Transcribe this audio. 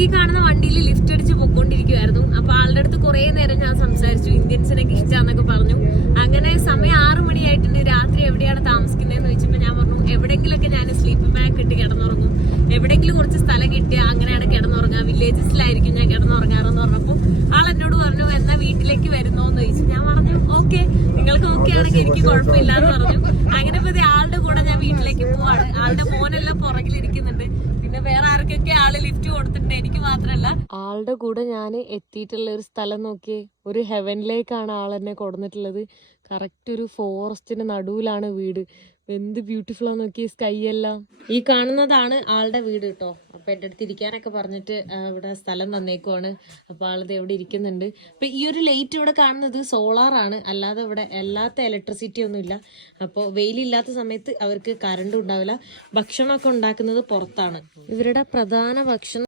ഈ കാണുന്ന വണ്ടിയിൽ ലിഫ്റ്റ് അടിച്ച് പൊക്കോണ്ടിരിക്കുവായിരുന്നു. അപ്പൊ ആളുടെ അടുത്ത് കുറെ നേരം ഞാൻ സംസാരിച്ചു, ഇന്ത്യൻസിനൊക്കെ ഇഷ്ടമാന്നൊക്കെ പറഞ്ഞു. അങ്ങനെ സമയം 6 മണിയായിട്ടുണ്ട്. രാത്രി എവിടെയാണ് താമസിക്കുന്നതെന്ന് ചോദിച്ചപ്പോ ഞാൻ പറഞ്ഞു എവിടെങ്കിലൊക്കെ ഞാൻ സ്ലീപ്പിംഗ് ബാഗ് ഇട്ട് കിടന്നുറങ്ങും, എവിടെങ്കിലും കുറച്ച് സ്ഥലം കിട്ടിയ അങ്ങനെയാണ് കിടന്നുറങ്ങുക, വില്ലേജസിലായിരിക്കും ഞാൻ കിടന്നുറങ്ങാറെന്ന് പറഞ്ഞപ്പോ ആൾ എന്നോട് പറഞ്ഞു എന്നാ വീട്ടിലേക്ക് വരുന്നോന്ന് ചോദിച്ചു. ഞാൻ പറഞ്ഞു ഓക്കെ, നിങ്ങൾക്ക് ഓക്കെ ആണെങ്കിൽ എനിക്ക് കുഴപ്പമില്ല എന്ന് പറഞ്ഞു. അങ്ങനെ ഇപ്പൊ ആളുടെ കൂടെ ഞാൻ വീട്ടിലേക്ക് പോവാണ്. ആളുടെ മോനെല്ലാം പുറകിലിരിക്കുന്നുണ്ട്. പിന്നെ വേറെ ആർക്കൊക്കെ ആള് ലിഫ്റ്റ് കൊടുത്തിട്ടുണ്ട്, എനിക്ക് മാത്രല്ല. ആളുടെ കൂടെ ഞാൻ എത്തിയിട്ടുള്ള ഒരു സ്ഥലം നോക്കിയേ, ഒരു ഹെവനിലേക്കാണ് ആളെന്നെ കൊടുത്തിട്ടുള്ളത്. കറക്റ്റ് ഒരു ഫോറസ്റ്റിന്റെ നടുവിലാണ് വീട്. എന്ത് ബ്യൂട്ടിഫുൾ ആന്ന് നോക്കിയേ, സ്കൈ എല്ലാം. ഈ കാണുന്നതാണ് ആളുടെ വീട് കേട്ടോ. അപ്പൊ എന്റെ അടുത്ത് ഇരിക്കാനൊക്കെ പറഞ്ഞിട്ട് ഇവിടെ സ്ഥലം തന്നേക്കുവാണ്. അപ്പൊ ആളിത് എവിടെ ഇരിക്കുന്നുണ്ട്. അപ്പൊ ഈ ഒരു ലൈറ്റ് ഇവിടെ കാണുന്നത് സോളാറാണ്, അല്ലാതെ ഇവിടെ അല്ലാത്ത ഇലക്ട്രിസിറ്റി ഒന്നും ഇല്ല. അപ്പോൾ വെയിലില്ലാത്ത സമയത്ത് അവർക്ക് കറണ്ട് ഉണ്ടാവില്ല. ഭക്ഷണമൊക്കെ ഉണ്ടാക്കുന്നത് പുറത്താണ്. ഇവരുടെ പ്രധാന ഭക്ഷണം